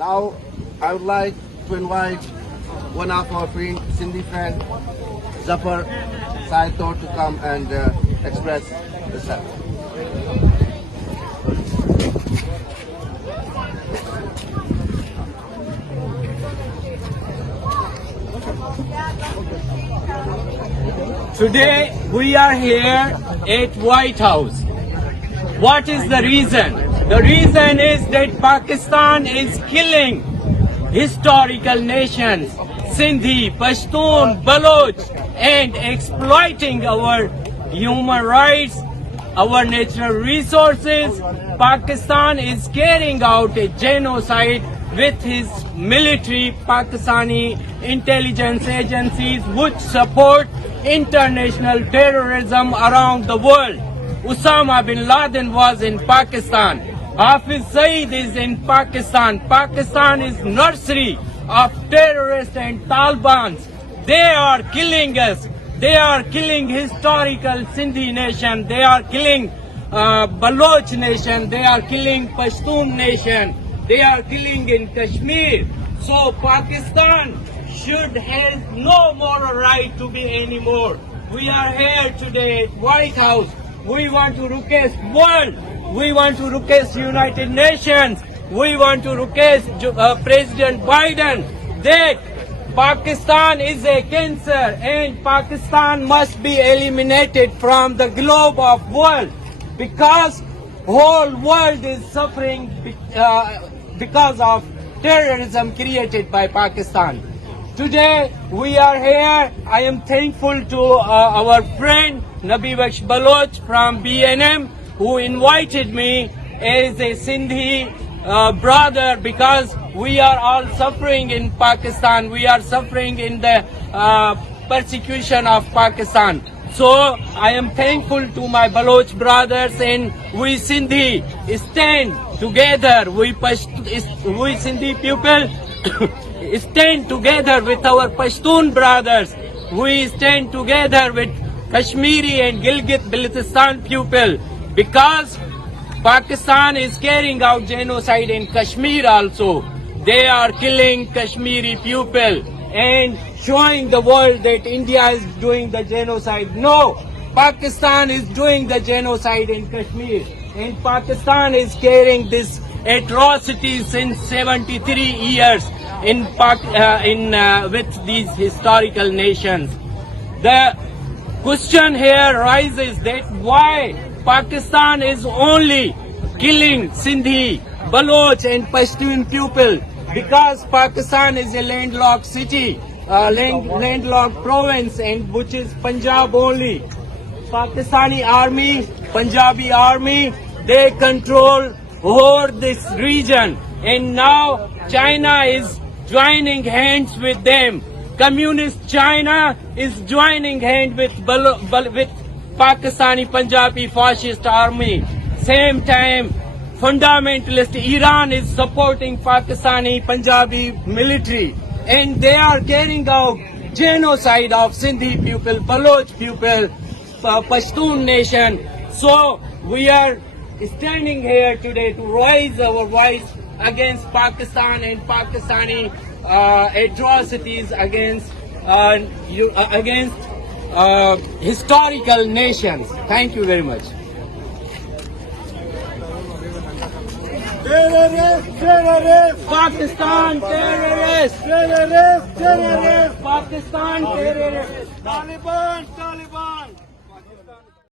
Now, I would like to invite one of our Sindhi friends, Zafar Sahito, to come and express herself. Today we are here at White House. What is the reason? The reason is that Pakistan is killing historical nations, Sindhi, Pashtoon, Baloch, and exploiting our human rights, our natural resources. Pakistan is carrying out a genocide with his military, Pakistani intelligence agencies which support international terrorism around the world. Osama bin Laden was in Pakistan. Hafiz Saeed is in Pakistan. Pakistan is nursery of terrorists and Talibans. They are killing us. They are killing historical Sindhi nation. They are killing Baloch nation. They are killing Pashtoon nation. They are killing in Kashmir. So Pakistan should have no moral right to be anymore. We are here today at White House. We want to request world. We want to request United Nations. We want to request President Biden that Pakistan is a cancer and Pakistan must be eliminated from the globe of world because whole world is suffering because of terrorism created by Pakistan. Today we are here. I am thankful to our friend Nabi Baksh Baloch from BNM who invited me as a Sindhi brother because we are all suffering in Pakistan. We are suffering in the persecution of Pakistan. So I am thankful to my Baloch brothers and we Sindhi stand together. We Sindhi people stand together with our Pashtun brothers. We stand together with Kashmiri and Gilgit-Baltistan people because Pakistan is carrying out genocide in Kashmir also. They are killing Kashmiri people and showing the world that India is doing the genocide. No, Pakistan is doing the genocide in Kashmir and Pakistan is carrying this atrocities since 73 years with these historical nations. The question here rises that why Pakistan is only killing Sindhi, Baloch and Pashtun people because Pakistan is a landlocked city, landlocked province and which is Punjab only. Pakistani army, Punjabi army, they control whole this region and now China is joining hands with them. Communist China is joining hands with Pakistani Punjabi fascist army. Same time, fundamentalist Iran is supporting Pakistani Punjabi military and they are carrying out genocide of Sindhi people, Baloch people, Pashtun nation. So we are standing here today to raise our voice against Pakistan and Pakistani atrocities against historical nations. Thank you very much. Terrorist, terrorist, Pakistan terrorist, terrorist, terrorist, Pakistan terrorist, Taliban,